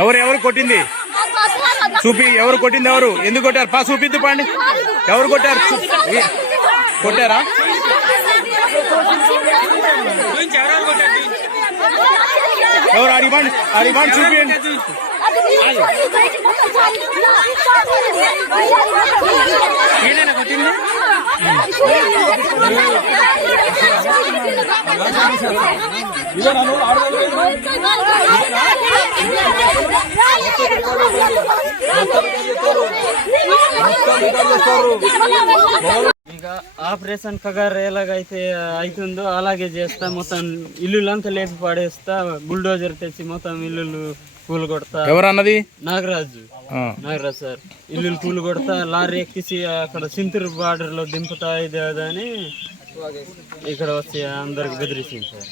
ఎవరు కొట్టింది చూపి, ఎవరు కొట్టింది, ఎవరు ఎందుకు కొట్టారు? పా చూపిద్దు పండి, ఎవరు కొట్టారు? కొట్టారా? ఎవరు అడిగాండి చూపియండి. కొట్టింది ఇక ఆపరేషన్ కగారు ఎలాగైతే అవుతుందో అలాగే చేస్తా. మొత్తం ఇల్లులంతా లేపి పడేస్తా. బుల్డోజర్ తెచ్చి మొత్తం ఇల్లులు కూలు కొడతా. ఎవరన్నది? నాగరాజు సార్. ఇల్లులు కూలు కొడతా, లారీ ఎక్కిసి అక్కడ సింతూరు బార్డర్ లో దింపుతా. ఇది అని ఇక్కడ వచ్చి అందరికి బెదిరిస్తుంది సార్.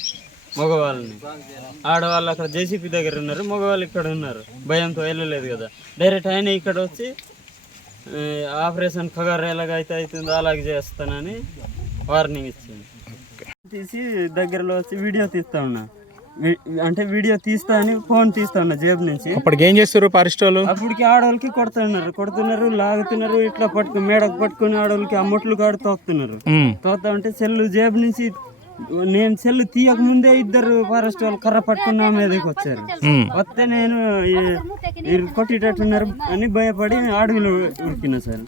మగవాళ్ళని, ఆడవాళ్ళు అక్కడ జేసీపీ దగ్గర ఉన్నారు, మగవాళ్ళు ఇక్కడ ఉన్నారు. భయంతో వెళ్ళలేదు కదా. డైరెక్ట్ ఆయన ఇక్కడ వచ్చి ఆపరేషన్ కగారు ఎలాగైతే అవుతుందో అలాగే చేస్తానని వార్నింగ్ ఇచ్చింది. తీసి దగ్గరలో వచ్చి వీడియో తీస్తా ఉన్నా. అంటే వీడియో తీస్తా అని ఫోన్ తీస్తా ఉన్నా జేబు నుంచి. అప్పటికి ఏం చేస్తారు ఫారెస్ట్ వాళ్ళు? అప్పటికి ఆడవాళ్ళకి కొడుతున్నారు, లాగుతున్నారు. ఇట్లా మేడకు పట్టుకుని ఆడవాళ్ళకి అమ్మట్లు కాడు తోస్తున్నారు. తోస్తా ఉంటే సెల్లు జేబు నుంచి నేను సెల్లు తీయక ముందే ఇద్దరు ఫారెస్ట్ వాళ్ళు కర్ర పట్టుకున్న మీదకి వచ్చారు. వస్తే నేను కొట్టేటట్టున్నారు అని భయపడి అడవిలో ఉరికినా సార్.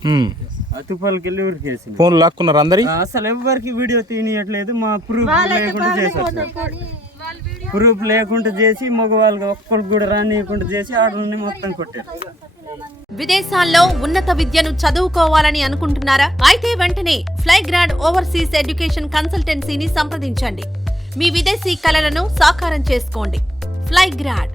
తుపాలకి వెళ్ళి ఉరికేసి ఫోన్ లాక్కున్నారు అందరి. అసలు ఎవరికి వీడియో తీయట్లేదు. మా ప్రూఫ్ లేకుండా చేశారు. ప్రూఫ్ లేకుండా చేసి మగవాళ్ళకి ఒక్కరికి కూడా రానియకుండా చేసి ఆడవాళ్ళని మొత్తం కొట్టారు. విదేశాల్లో ఉన్నత విద్యను చదువుకోవాలని అనుకుంటున్నారా? అయితే వెంటనే ఫ్లైగ్రాడ్ ఓవర్సీస్ ఎడ్యుకేషన్ కన్సల్టెన్సీని సంప్రదించండి. మీ విదేశీ కలలను సాకారం చేసుకోండి. ఫ్లైగ్రాడ్